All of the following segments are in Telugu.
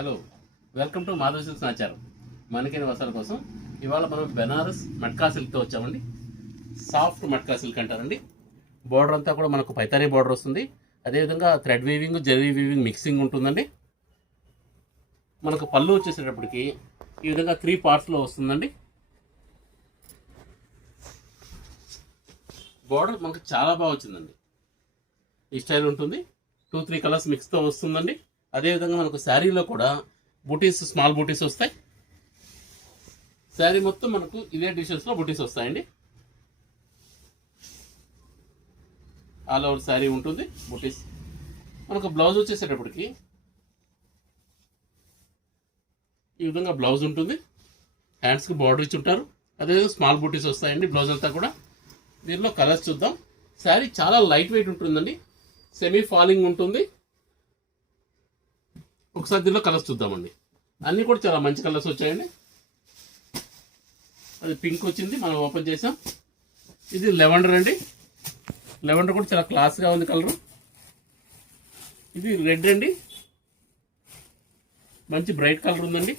Hello, welcome to Madhav silks Nacharam. మనకైన వసాల కోసం ఇవాళ మనం బెనారస్ మట్కా సిల్క్తో వచ్చామండి. సాఫ్ట్ మట్కా సిల్క్ అంటారండి. బార్డర్ అంతా కూడా మనకు పైతానీ బార్డర్ వస్తుంది. అదేవిధంగా thread weaving, zari weaving mixing ఉంటుందండి. మనకు పళ్ళు వచ్చేసేటప్పటికి ఈ విధంగా 3 పార్ట్స్లో వస్తుందండి. బార్డర్ మనకు చాలా బాగా వచ్చిందండి. ఈ స్టైల్ ఉంటుంది. 2-3 కలర్స్ మిక్స్తో వస్తుందండి. అదేవిధంగా మనకు శారీలో కూడా బూటీస్, స్మాల్ బూటీస్ వస్తాయి. శారీ మొత్తం మనకు ఇదే డిషెస్లో బూటీస్ వస్తాయండి. ఆల్ ఓవర్ శారీ ఉంటుంది బూటీస్. మనకు బ్లౌజ్ వచ్చేసేటప్పటికి ఈ విధంగా బ్లౌజ్ ఉంటుంది. హ్యాండ్స్కి బార్డర్ ఇచ్చి ఉంటారు. అదేవిధంగా స్మాల్ బూటీస్ వస్తాయండి బ్లౌజ్ అంతా కూడా. దీనిలో కలర్స్ చూద్దాం. శారీ చాలా లైట్ వెయిట్ ఉంటుందండి. సెమీ ఫాలింగ్ ఉంటుంది. ఒకసారి దీనిలో కలర్స్ చూద్దామండి. అన్నీ కూడా చాలా మంచి కలర్స్ వచ్చాయండి. అది పింక్ వచ్చింది, మనం ఓపెన్ చేసాం. ఇది లెవెండర్ అండి. లెవెండర్ కూడా చాలా క్లాస్గా ఉంది కలరు. ఇది రెడ్ అండి, మంచి బ్రైట్ కలర్ ఉందండి.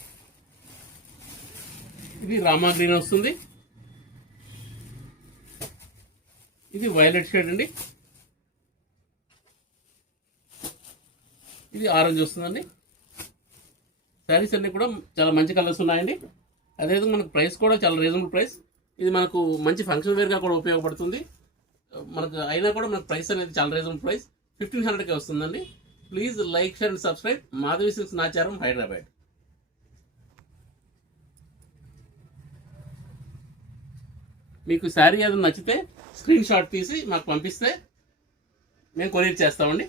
ఇది రామా గ్రీన్ వస్తుంది. ఇది వైలెట్ షేడ్ అండి. ఇది ఆరెంజ్ వస్తుందండి. శారీస్ అన్నీ కూడా చాలా మంచి కలర్స్ ఉన్నాయండి. అదేవిధంగా మనకు ప్రైస్ కూడా చాలా రీజనబుల్ ప్రైస్. ఇది మనకు మంచి ఫంక్షన్ వేర్గా కూడా ఉపయోగపడుతుంది. మనకు అయినా కూడా మనకు ప్రైస్ అనేది చాలా రీజనబుల్ ప్రైస్. 1500కే వస్తుందండి. Please like, share and subscribe. Madhavi silks Nacharam, Hyderabad. మీకు శారీ ఏదైనా నచ్చితే స్క్రీన్ షాట్ తీసి మాకు పంపిస్తే మేము కొరియర్ చేస్తామండి.